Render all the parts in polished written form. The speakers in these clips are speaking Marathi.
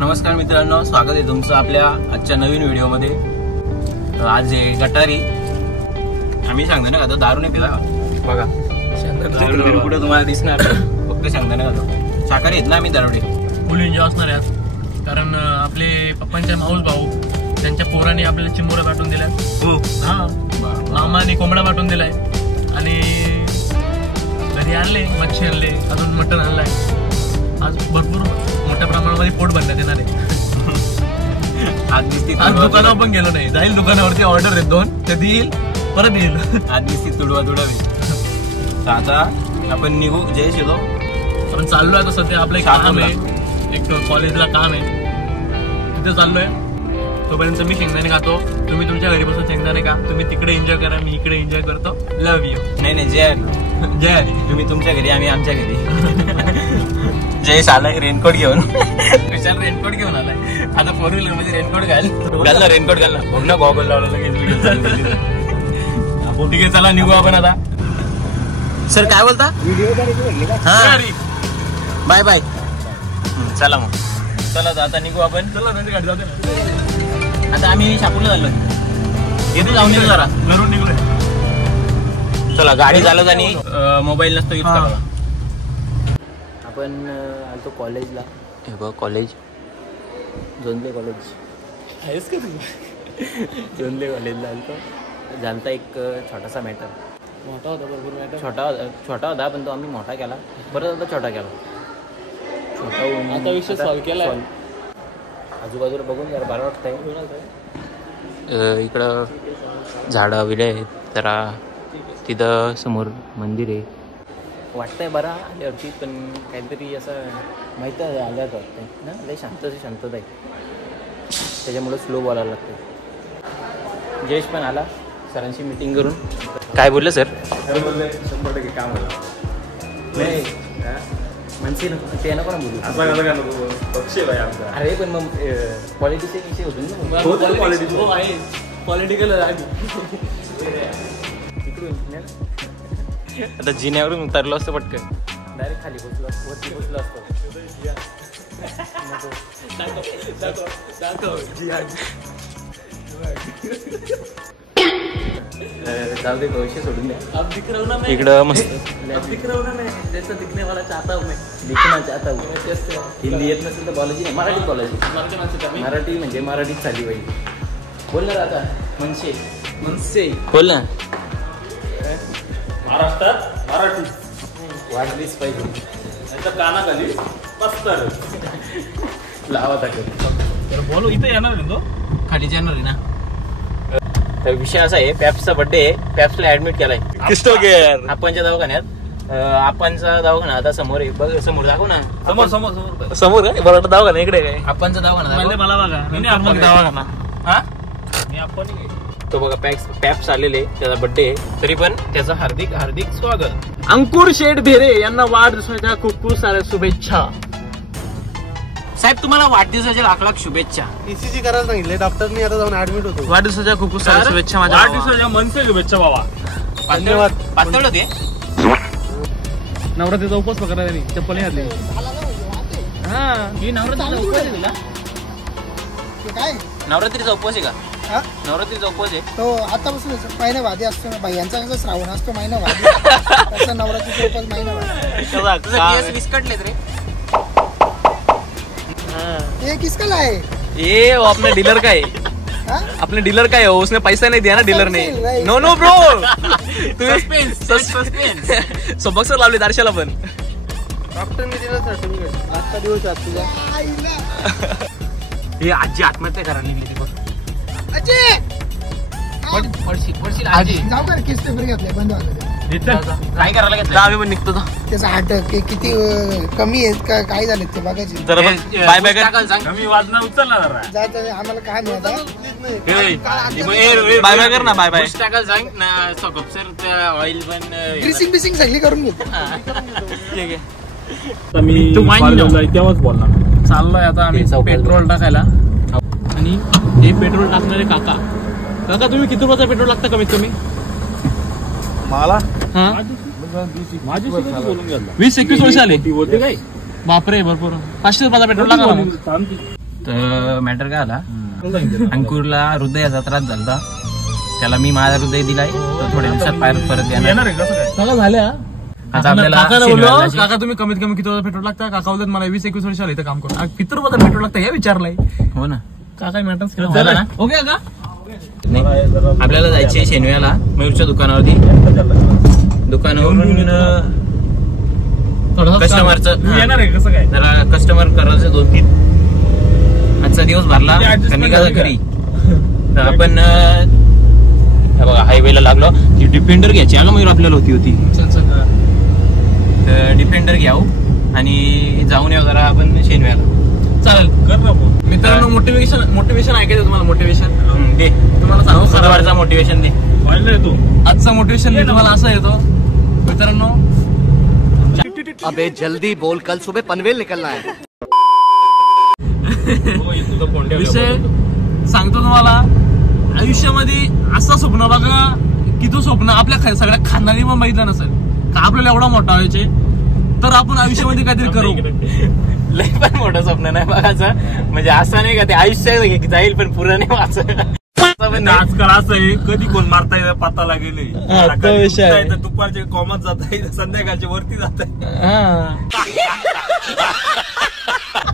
नमस्कार मित्रांनो, स्वागत आहे तुमचं आपल्या आजच्या नवीन व्हिडिओमध्ये। आज आहे गटारी। आम्ही सांगतो ना का दारू नाही पिला बघा, दारू कुठे तुम्हाला दिसणार, फक्त सांगतो ना का साखर येत ना आम्ही दारुडे फुल एन्जॉय असणार आहे कारण आपले पप्पांचे माऊस भाऊ त्यांच्या पोरांनी आपल्याला चिंबोरा पाठवून दिलाय। हो हा, मामाने कोंबडा पाठवून दिलाय आणि घरी आणले मच्छी आणले, अजून मटण आणलाय। आज भरपूर मोठ्या प्रमाणामध्ये पोट भरण्यात येणार आहे। आज दुकानावर पण गेलो नाही, जाईल दुकानावरती ऑर्डर आहे 2 कधी येईल परत येईल। आज दिसती तुडवावी। आता आपण निघू जयेश येतो, आपण चाललोय आता सध्या आपलं एक काम आहे, एक कॉलेजला काम आहे तिथे चाललोय। तोपर्यंत मी शेंगदाणे खातो, तुम्ही तुमच्या घरी बसून शेंगदाणे खा, तुम्ही तिकडे एन्जॉय करा, मी इकडे एन्जॉय करतो। Love you. नाही जय जय हरी। तुम्ही तुमच्या घरी, आम्ही आमच्या घरी। जयेश आलाय रेनकोट घेऊन, विशाल रेनकोट घेऊन आलाय। आता 4 व्हीलर मध्ये रेनकोट घाल ना, रेनकोट घाल ना, बघ ना गॉगल लावलं लगेच। ठीक आहे, चला निघू आपण आता। सर काय बोलता? हा, बाय बाय। चला मग, चला आता निघू आपण। चला त्यांची गाडी जाते ना। आता आम्ही शापूरला झालो, इथे जाऊन निघू जरा, घरून निघलोय। चला गाडी चालवत आणि मोबाईल नसतो यूज करावा। आपण आलतो कॉलेजला, हे बघ कॉलेज, जोंधले कॉलेज आहेस का तू? जोंधले कॉलेजला आलतो। झालता एक छोटासा मॅटर, मोठा होता भरपूर मॅटर। छोटा होता पण तो आम्ही मोठा केला, परत आता छोटा केला। छोटा होऊन आता विषय सॉल्व केला। आजूबाजूला बघून जरा बरं वाटतंय। इकडं झाडं विडे आहेत, जरा तिथं समोर मंदिर आहे, वाटतंय बरा आल्यावरती, पण काहीतरी असं माहिती आहे आल्यावर वाटतंय ना, लय शांतता आहे, त्याच्यामुळे स्लो बोलायला लागतं। जयेश पण आला सरांशी मीटिंग करून। काय बोललं सर? 100% काम नाही म्हणते ते नको ना बोलू, अरे पण मग पॉलिटिक्स विषय होतो ना, पॉलिटिकल आता जिन्यावरून उतरलो असतो पटकन, डायरेक्ट खाली बसलो असतो। जाऊ दे, तो विषय सोडून द्या। इकडं मस्त दिखना वाला चाहता हूँ मैं, दिखना चाहता हूँ। हिंदी येत नसेल तर बॉलाजी नाही, मराठीत बॉलाजी। मराठी म्हणजे मराठीत चालली पाहिजे। बोल ना आता, मनसे बोल ना। महाराष्ट्रात मराठी वाढलीच पाहिजे, त्यांच्या कानाखाली मस्त लावा टाकत बोलो इथे येणार आहे तो, खाली येणार आहे ना। तर विषय असा आहे, पॅप्सचा बर्थडे आहे, पॅप्सला ऍडमिट केलाय आपणच्या दवाखान्यात। आपणचा दवाखाना आता समोर आहे, बघ समोर दाखव ना, समोर काय बरं दवाखाना इकडे काय आपणचा दवाखाना मला बघा दवाखाना। हा, मी आपण तो बघा पॅप्स आलेले, त्याचा बर्थडे आहे, तरी पण त्याचं हार्दिक स्वागत। अंकुर शेठ भेरे यांना वाढदिवसाच्या खूप साऱ्या शुभेच्छा। साहेब तुम्हाला वाढदिवसाच्या लाख शुभेच्छा। ECG करायला सांगितले डॉक्टरनी, आता जाऊन ऍडमिट होतो। वाढदिवसाच्या खूप साऱ्या शुभेच्छा माझ्या वाढदिवसाच्या मनसे शुभेच्छा बाबा। धन्यवाद। पातळ होते, नवरात्रीचा उपवास पकडा त्यांनी, चप्पल घातली। हा, ही नवरात्रीचा उपवास आहे तुला? काय नवरात्रीचा उपवास आहे का? नवरात्रीचा उपवास आहे तो आतापासून महिना वादी असतो ना, यांचा कसं श्रावण असतो महिना वादी, तसं नवरात्रीचा उपवास महिना वादी। विस्कटलेत रे। ये किसका लाए? ये वो अपने डीलर का है। हाँ? अपने डीलर का है, उसने पैसा नहीं दिया ना डीलर ने। नो ब्रो, बक्सर लावले दारशाला पण। डॉक्टरने दिलं सर्टिफिकेट, आजचा दिवस आहे तुझा। हे आजी आत्महत्या करायला निघली ती बघ। अजय पडशील आजी। जाऊ का केस पेपर घेतले बंद झालं, काय करायला घेतलं? आम्ही पण निघतो त्याचा हार्ट किती कमी आहेत का काय झाले ते बघायचे। बाय बाय कमी वाजना उचलला जरा। जायचं आम्हाला काय मिळत बाय बाय कर ना, बाय बाय टाकायला सांग ना, सर ऑइल पण ग्रीसिंग बिसिंग सगळी करून घेतो। तेव्हाच बोलणार चाललोय आता आम्ही पेट्रोल टाकायला। आणि हे पेट्रोल टाकणारे काका तुम्ही किती रुपयाचा पेट्रोल लागतं कमीत कमी? मला माझी 20-21 वर्ष आले, बापरे भरपूर। 500 रुपयाचा पेट्रोल टाका। तर मॅटर काय आला, अंकुरला हृदयाचा त्रास झाला, त्याला मी माझा हृदय दिलाय, तो थोड्या दिवसात परत येणार आहे. काका झाल्या आता आपल्याला काका शनिवारला बोललो, काका तुम्ही कमीत कमी किती वाजता पेट्रोल लागता? काका बोलतात मला 20-21 वर्ष आलं इथं काम करून. किती रुपयाला पेट्रोल लागतं हे विचारलंय. हो ना. काका मॅटर्स केलं झालं ना? ओके काका. नाही, आपल्याला जायचे शनिवारला मयूरच्या दुकानावरती. दुकानावरून कस्टमरचं येणार आहे कसं काय? जरा कस्टमर करायचं 2-3. आजचा दिवस भरला कमी का घरी, तर आपण बघा हायवेला लागलो. ती डिफेंडर घ्यायची अगं मयूर आपल्याला होती. तर डिफेंडर घ्याव आणि जाऊन येऊ जरा आपण शनिवारला. चालेल कर ना फोन. मित्रांनो. मोटिवेशन ऐकायचं तुम्हाला? मोटिवेशन दे, तुम्हाला सांगू बुधवारचा मोटिवेशन दे. पाहिलं तू आजचा मोटिवेशन मी तुम्हाला असं येतो मित्रांनो. अबे जल्दी बोल, कल सुबह पनवेल निकलना है. विषय सांगतो तुम्हाला. आयुष्यामध्ये असं स्वप्न बघा की तो स्वप्न आपल्या सगळ्या खानदानी पण बघितलं नसेल का आपल्याला एवढा मोठा व्हायचे, तर आपण आयुष्यामध्ये काहीतरी करू. लय पण मोठं स्वप्न नाही बघायचं, म्हणजे असं नाही का ते आयुष्य जाईल पण पुरं नाही व्हायचं. आजकाल असं आहे, कधी कोण मारता येत पत्ताला गेले. तो विषय आहे. दुपारचे कॉमन जात आहे, संध्याकाळचे वरती जात आहे.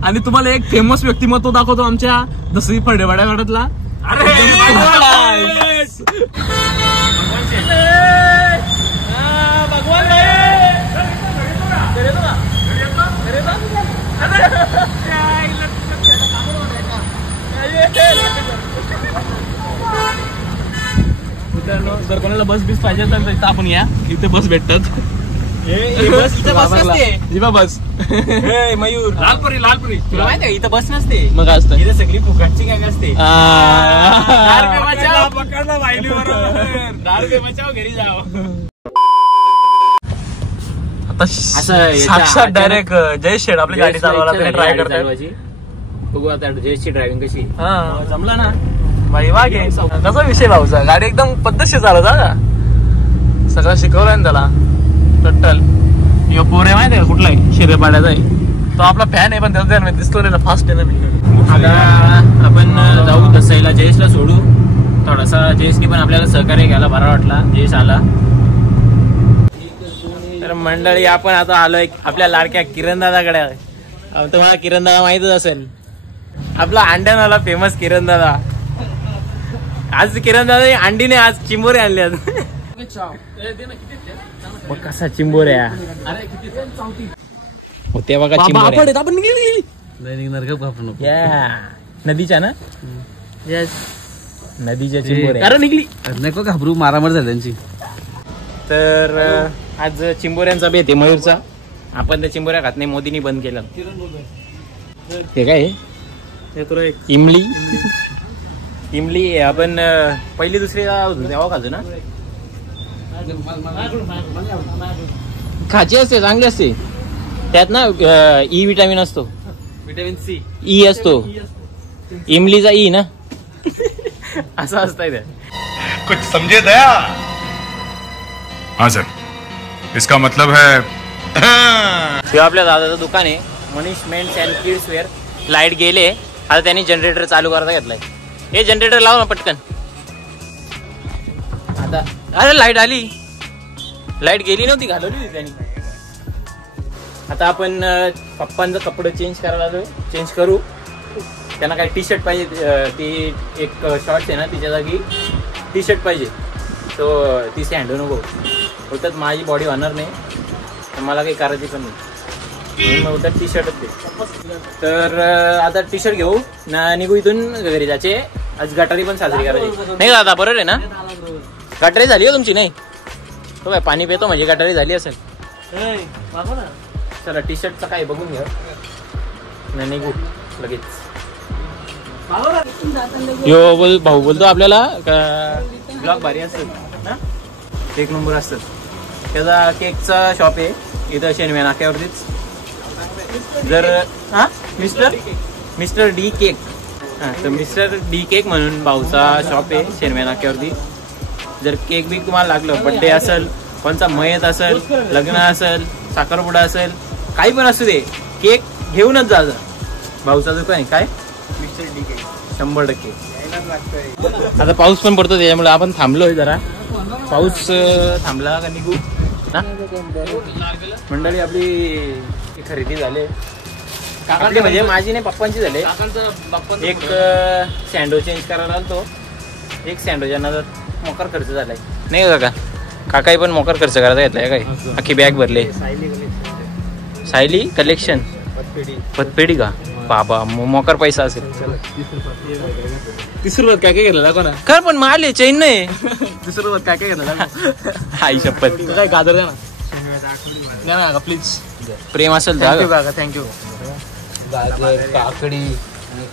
आणि तुम्हाला एक फेमस व्यक्तिमत्व दाखवतो आमच्या दसरी फळडेवाड्या गटातला. अरे भगवान जर कोणाला बस बीस पाहिजे तर इथं आपण या, इथे बस भेटतात. बस मयूर लालपुरी तुला माहिती आहे इथं बस नसते, मग असतं इथं सगळी फुकटची काय असते. पकडला वाहिली बरोबर. बचाव घरी जाव. आता असं साक्षात डायरेक्ट जय शेड आपली गाडी चालवायला ट्राय करतात. बघू आता जयची ड्रायव्हिंग कशी. जमला ना भाई वागे. कसा विषय भाऊचा, गाडी एकदम पद्धतशीर चालवता का, सगळं शिकवलंय ना त्याला टोटल. यो पोर आहे माहिती आहे का कुठला आहे, शिरेपाड्याचा आहे तो. आपला फॅन आहे पण त्याला दिसतो नाही, फास्ट आहे ना मी. आता आपण जाऊ दसईला, जयेशला सोडू थोडासा. जयेशनी पण आपल्याला सहकार्य घ्यायला बरा वाटला, जयेश आला. तर मंडळी आपण आता आलोय आपल्या लाडक्या किरण दादाकडे. तुम्हाला किरण दादा माहितच असेल, आपला अंड्यानाला फेमस किरण दादा. आज किरण दादा अंडीने आज चिंबोरे आणले. आज मग कसा चिंबोऱ्या होत्या बघा चिंबोऱ्या. आपण निघली नदीच्या ना, येस नदीच्या चिंबोऱ्या. अरे निघली नको घाबरू, मारामार झाली त्यांची. तर आज चिंबोऱ्यांचा बेत आहे मयूरचा. आपण त्या चिंबोऱ्या खात नाही, मोदींनी बंद केलं. ते काय इमली इमली आपण पहिली दुसरी तेव्हा खातो ना. खायची असते, चांगली असते. त्यात ना ई विटामिन असतो, विटामिन सी ई असतो. इमलीचा ई ना. असं असतंय त्या. कुछ समझे दया? हाँ सर, इसका मतलब है हे आपल्या दादाचं दुकान आहे, Manish men's and kids wear. Light गेले, आता त्यांनी जनरेटर चालू करायला घेतलाय. हे जनरेटर लाव ना पटकन. आता अरे लाईट आली, लाईट गेली नव्हती, घालवली होती त्यांनी. आता आपण पप्पांचं कपडे चेंज करायला चेंज करू. त्यांना काही टी शर्ट पाहिजे, ती एक शॉर्ट्स आहे ना तिच्या जागी टी शर्ट पाहिजे. तो ती हँडू नको होतात, माझी बॉडी होणार नाही, मला काही करायची पण नाही. मग होतात टी शर्टच ते. तर आता टी शर्ट घेऊ ना, निघू इथून घरी जायचे. आज गटारी पण साजरी करायची नाही का दादा, बरोबर आहे ना? गटारी झाली हो तुमची? नाही तो काय पाणी पितो म्हणजे गटारी झाली असेल. चला टी शर्टचं काय बघून घ्या ना, निघू लगेच. यो भाऊ बोलतो आपल्याला ब्लॉग भारी असतात ना, एक नंबर असतात. त्याचा केकचा शॉप आहे इथं शेनवे नाक्यावरतीच. जर हा मिस्टर डी केक, हा तर मिस्टर डी केक म्हणून भाऊचा शॉप आहे शेनवे नाक्यावरती. जर केक बीक तुम्हाला लागलं, बड्डे असेल, कोणता मयत असेल, लग्न असेल, साखरपुडा असेल, काही पण असू दे, केक घेऊनच जा. भाऊचा दुकान आहे. काय 100%. आता पाऊस पण पडतो त्याच्यामुळे आपण थांबलोय जरा. पाऊस थांबला का निघू ना. मंडळी आपली खरेदी झाली आपली, म्हणजे माझी नाही पप्पांची झाले. एक सँडो चेंज करायला आलो, एक सँडोच्या नादात मोकार खर्च झालाय नाही काका. काकाही पण मोकार खर्च करायचा घेतलाय काय, अख्खी बॅग भरले. सायली कलेक्शन पतपेढी का बाबा, मोकार पैसा असेल. 30 रुपयात काय काय घेतलं दाखव ना. कर पण मारले चैन नाही. 30 रुपयात काय काय घेतलं दाखव. आई शपथ. काय गाजर द्या ना का प्लीज. प्रेम असेल तर काका थँक्यू. गाजर, काकडी,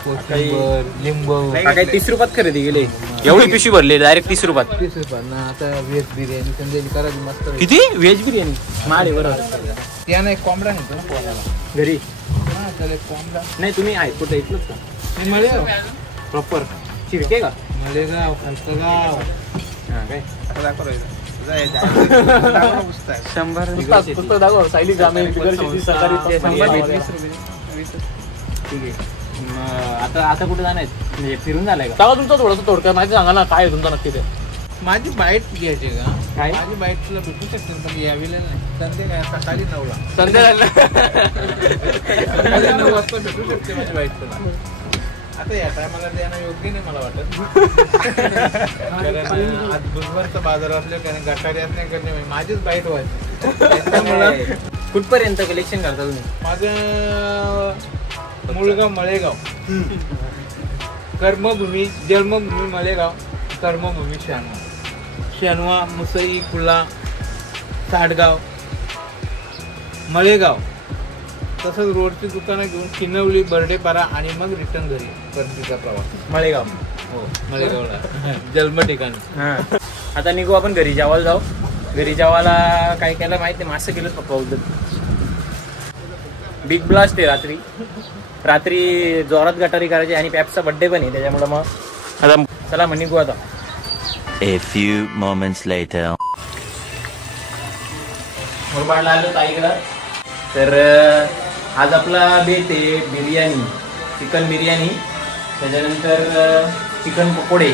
कोथिंबर, लिंबू. काय 30 रुपयात खरेदी केली. एवढी पिशवी भरली डायरेक्ट 30 रुपयात. 30 रुपयांना आता व्हेज बिर्याणी संध्याकाळी करायची मस्त. किती व्हेज बिर्याणी माडे बरोबर. त्यानं एक कोंबडा नेतो ना पोहायला घरी हा, त्याला एक कोंबडा. नाही तुम्ही आहे कुठे ऐकलंच का नाही, मळेगाव प्रॉपर चिरके का. मळेगाव अंतगाव. हा काय 100 पुस्तक दाखव. सायली ग्रामीण बिगर शेती सरकारी. 20 ठीक आहे. आता कुठे जाणार म्हणजे फिरून झालाय का. दाखवा तुमचा थोडंसं थोडक्यात माहिती सांगा ना काय आहे तुमचा नक्की ते. माझी बाईट घ्यायची का. काय? माझी बाईट तुला भेटू शकते पण यावी नाही. संध्याकाळी सकाळी 9ला. सकाळी 9 वाजता भेटू शकते माझी बाईट तुला. आता या टायमाला देणं योग्य नाही मला वाटत. कारण आज बुधवारचा बाजार असल्या कारण गटारी नाही करणे माझीच बाईट व्हायची. कुठपर्यंत कलेक्शन करता तुम्ही. माझं मुळगाव मळेगाव. कर्मभूमी जन्मभूमी मळेगाव, कर्मभूमी शेनवा मुसई कुला साडगाव मळेगाव. तसंच रोडची दुकानं घेऊन किनवली बर्डेपारा आणि मग रिटर्न घरी परतीचा प्रवास. मळेगाव. हो मळेगावला जन्म ठिकाण. आता निघू आपण घरी जेवायला जाऊ. घरी जेवायला काय केलं माहिती नाही, मासं केलं पप्पा उद्या. बिग ब्लास्ट आहे रात्री जोरात गटारी करायची आणि पॅपचा बर्थडे पण आहे त्याच्यामुळे मग आता चला मग निघू आता. A few moments later. मुरबाडला आलो ताईकडं. तर आज आपला बेत आहे बिर्याणी, चिकन बिर्याणी, त्याच्यानंतर चिकन पकोडे,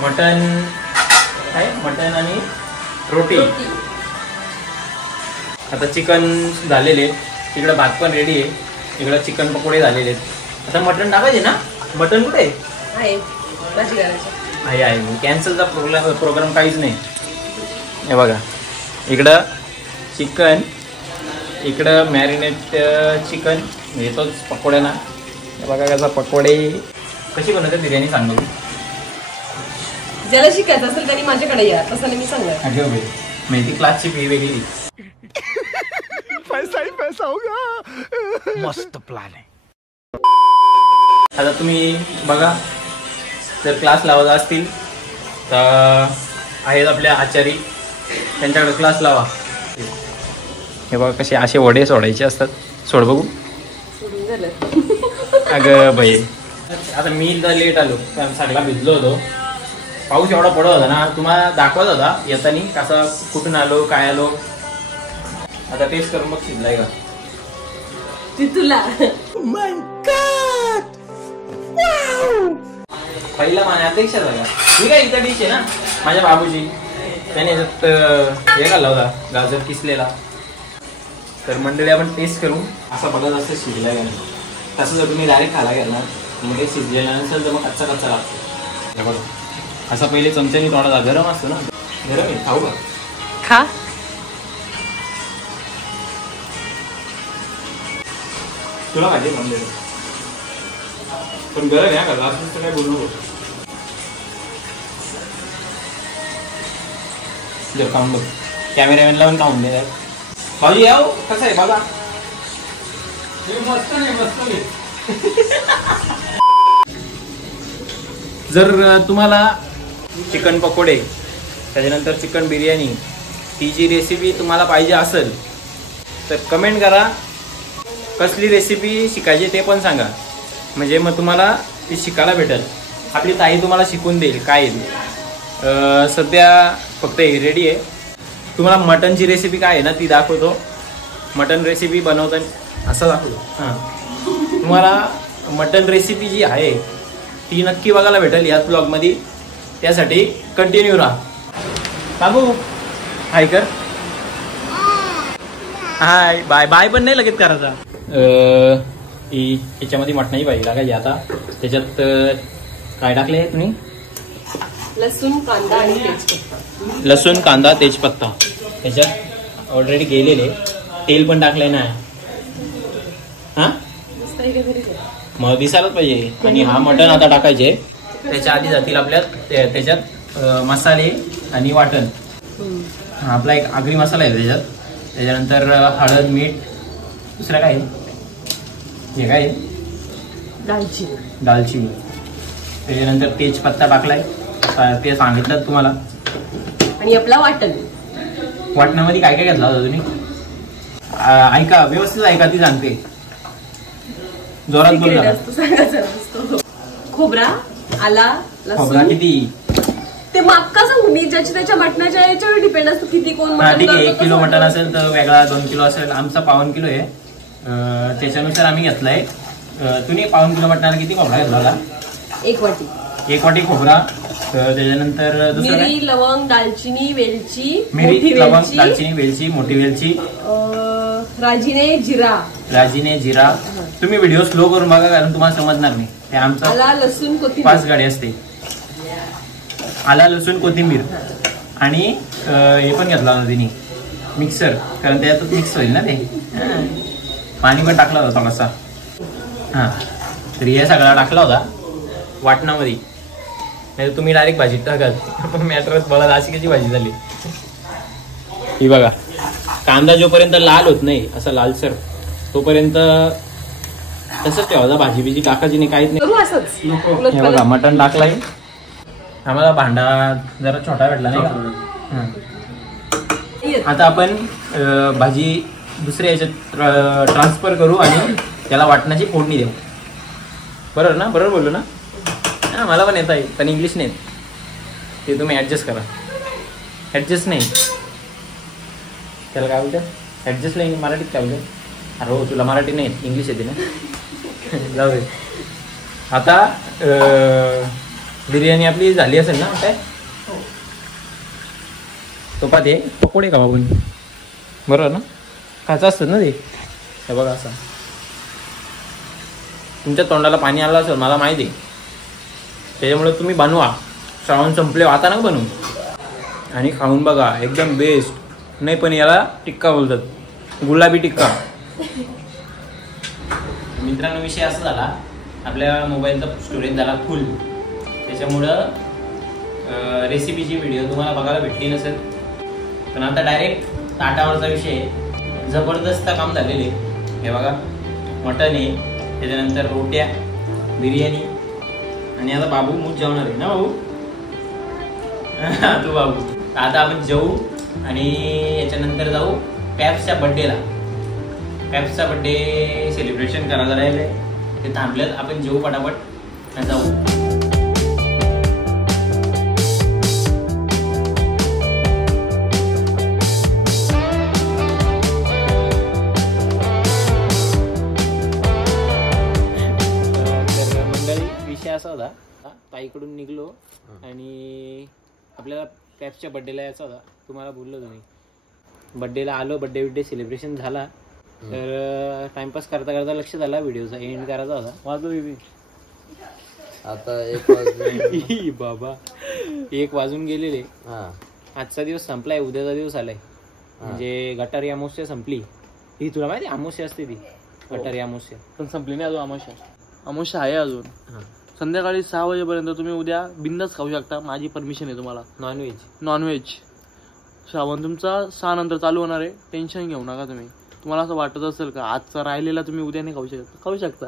मटन आणि रोटी. आता चिकन झालेले, इकडं भात पण रेडी आहे, इकडं चिकन पकोडे झालेले आहेत. आता मटन टाकायचे ना. मटन कुठे आहे. कॅन्सलचा प्रोग्राम काहीच नाही. हे बघा इकडं चिकन, इकडं मॅरिनेट चिकन घेतोच पकोड्या ना. हे बघा कसा पकोडे कशी बनवते बिर्याणी सांगतो. ज्याला शिकायचं असेल त्यांनी माझ्याकडे या, तसं नाही मी सांगणार. मेहंदी क्लासची फी वेगळी. पैसा ही पैसा होगा. मस्त प्लॅन आहे. आता तुम्ही बघा जर क्लास लावत असतील तर आहेत आपल्या आचारी, त्यांच्याकडे क्लास लावा. हे बघा कसे असे वडे सोडायचे असतात. सोड बघू. अगं बाई आता मी तर लेट आलो कारण सगळा भिजलो होतो. पाऊस एवढा पडत होता ना, तुम्हाला दाखवत होता येतानी कसा कुठून आलो काय आलो. आता टेस्ट करून मग शिजलाय का तुला. पहिला माझ्या अपेक्षा झाला मी काय इथं डिश आहे ना माझ्या बाबूजी त्याने हे घालला होता गाजर किसलेला. तर मंडळी आपण टेस्ट करू. असा बघत असं शिजलाय का नाही. तसं जर तुम्ही डायरेक्ट खायला गेला मग ते शिजलेला नसेल तर मग कच्चा लागतो. हे बघा असा पहिले चमच्याने थोडा गरम असतो ना. गरम आहे खाऊ का. खा. तुला पाहिजे मंडळी पण गरम आहे का लास्ट काय बोलू नको. जर खाऊन बघ कॅमेरामॅनला पण खाऊन दे. भाऊजी याव कसं आहे बघा. मस्त नाही मस्त नाही. जर तुम्हाला चिकन पकोडे त्याच्यानंतर चिकन बिर्याणी ही जी रेसिपी तुम्हाला पाहिजे असेल तर कमेंट करा. कसली रेसिपी शिकायची ते पण सांगा म्हणजे मग तुम्हाला ती शिकायला भेटेल. आपली ताई तुम्हाला शिकून देईल काय. सध्या फक्त हे रेडी आहे. तुम्हाला मटनची रेसिपी काय आहे ना ती दाखवतो. मटन रेसिपी बनवताना असं दाखवतो. हां तुम्हाला मटन रेसिपी जी आहे ती नक्की बघायला भेटेल याच ब्लॉगमध्ये. त्यासाठी कंटिन्यू राहा. बाबू हाय कर. हाय बाय बाय पण नाही लगेच करायचा. याच्यामध्ये मटणाची भाजी टाकायची. आता त्याच्यात काय टाकले तुम्ही? लसूण कांदा आणि तेजपत्ता. लसूण कांदा तेजपत्ता त्याच्यात ऑलरेडी गेलेले. तेल पण टाकलंय ना. हा मग दिसायलाच पाहिजे. आणि हा मटण आता टाकायचे. त्याच्या आधी जातील आपल्या त्याच्यात मसाले आणि वाटण. हा आपला एक आगरी मसाला आहे त्याच्यात. त्याच्यानंतर हळद मीठ. दुसरं काय हे काय दालचिनी. त्याच्यानंतर तेजपत्ता टाकलाय ते सांगितलं तुम्हाला. आणि आपला वाटण. वाटणामध्ये काय काय घेतला होता तुम्ही? ऐका व्यवस्थित ऐका ती सांगते. जोरात बोल. खोबरा आला खोबरा किती? ते माप का सांगू मी? ज्याची त्याच्या मटणाच्या याच्यावर डिपेंड असतो किती कोण मटण. ठीक आहे. 1 किलो मटण असेल तर वेगळा. 2 किलो असेल. आमचा 1.5 किलो आहे. त्याच्यानुसार आम्ही घेतलाय. तुम्ही 1.5 किलो मटणाला किती खोबरा घेतला? 1 वाटी. 1 वाटी खोबरा. त्याच्यानंतर मिरी लवंग दालचिनी वेलची. मिरी लवंग दालचिनी वेलची मोठी वेलची. राजीने जिरा. तुम्ही व्हिडिओ स्लो करून बघा कारण तुम्हाला समजणार नाही. ते आमचा आला लसूण कोथिंबीर 5 गाडी असते. आला लसूण कोथिंबीर. आणि हे पण घेतला होता तिने मिक्सर कारण त्याच्यात मिक्स होईल ना ते. पाणी पण टाकला होता कसा. हा तर हे सगळा टाकला होता वाटणामध्ये. नाही तुम्ही डायरेक्ट भाजीत टाकाल. मॅटरच बोला अशी कशी भाजी झाली. ही बघा कांदा जोपर्यंत लाल होत नाही असा लालसर तोपर्यंत तसंच ठेवायचा. भाजी बिजी टाकायची नाही काहीच नाही. हे बघा मटण टाकलाय. आम्हाला भांडा जरा छोटा भेटला नाही का. आता आपण भाजी दुसऱ्या याच्यात ट्रान्सफर करू आणि त्याला वाटणाची फोडणी देऊ. बरोबर ना? बरोबर बोललो ना? हां मला पण येत आहे पण इंग्लिश नाही. ते तुम्ही ॲडजस्ट करा. ॲडजस्ट नाही त्याला काय बोलतात? ॲडजस्टला मराठीत काय बोलतात? अरे हो तुला मराठी नाही इंग्लिश येते ना. जाऊ दे. आता बिर्याणी आपली झाली असेल ना काय? तुपात हे पकोडे का बाबून बरोबर ना? खायचं असतं ना ते. हे बघा असं तुमच्या तोंडाला पाणी आलं असेल मला माहिती आहे. त्याच्यामुळे तुम्ही बनवा. श्रावण संपले आता ना बनवू आणि खाऊन बघा एकदम बेस्ट. नाही पण याला टिक्का बोलतात. गुलाबी टिक्का. मित्रांनो विषय असा झाला आपल्या मोबाईलचा स्टोरेज झाला फुल. त्याच्यामुळं रेसिपीची व्हिडिओ तुम्हाला बघायला भेटली नसेल. पण आता डायरेक्ट ताटावरचा विषय जबरदस्त काम झालेले. हे बघा मटण आहे. त्याच्यानंतर रोट्या बिर्याणी. आणि आता बाबू मूठ जेवणार आहे ना बाबू. तू बाबू. आता आपण जेवू आणि याच्यानंतर जाऊ पॅप्सच्या बड्डेला. पॅप्सचा बड्डे सेलिब्रेशन करायला राहिले. ते थांबल्यात. आपण जेवू पटापट जाऊ. असा होता ताईकडून निघलो आणि आपल्याला पॅप्सच्या बड्डेला यायचा होता. तुम्हाला बोललो तुम्ही. बड्डेला आलो. बड्डे सेलिब्रेशन झाला. तर टाइमपास करता करता लक्ष झाला व्हिडिओचा एंड करायचा होता. वाजलो बेबी आता 1 वाजले. बाबा 1 वाजून गेलेले. आजचा दिवस संपलाय. उद्याचा दिवस आलाय. म्हणजे गटारी अमावस्या संपली. ही तुला माहिती अमावस्या असते ती गटारी अमावस्या. पण संपली नाही अजून. अमावस्या आहे अजून. संध्याकाळी 6 वाजेपर्यंत तुम्ही उद्या बिंदास खाऊ शकता. माझी परमिशन आहे तुम्हाला. नॉनव्हेज श्रावण तुमचा 6 नंतर चालू होणार आहे. टेन्शन घेऊ नका तुम्ही. तुम्हाला असं वाटत असेल का आजचा राहिलेला तुम्ही उद्या नाही खाऊ शकता.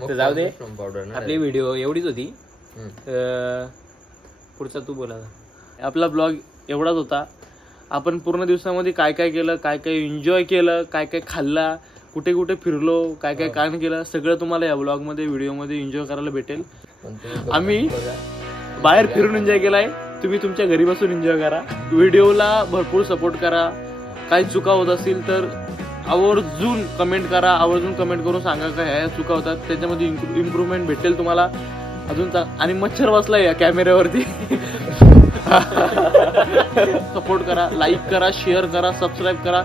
तर जाऊ दे. आपली व्हिडिओ एवढीच होती. पुढचा तू बोला. आपला ब्लॉग एवढाच होता. आपण पूर्ण दिवसामध्ये काय काय केलं, काय काय एन्जॉय केलं, काय काय खाल्ला, कुठे कुठे फिरलो, काय काय काम केलं, सगळं तुम्हाला या ब्लॉगमध्ये व्हिडिओमध्ये एन्जॉय करायला भेटेल. आम्ही बाहेर फिरून एन्जॉय केलाय. तुम्ही तुमच्या घरी बसून एन्जॉय करा. व्हिडिओला भरपूर सपोर्ट करा. काही चुका होत असतील तर आवर्जून कमेंट करा, आवर्जून कमेंट करून सांगा का ह्या चुका होतात, त्याच्यामध्ये इम्प्रूव्हमेंट भेटेल तुम्हाला अजून. आणि मच्छर बसलाय या कॅमेऱ्यावरती. सपोर्ट करा, लाईक करा, शेअर करा, सबस्क्राईब करा.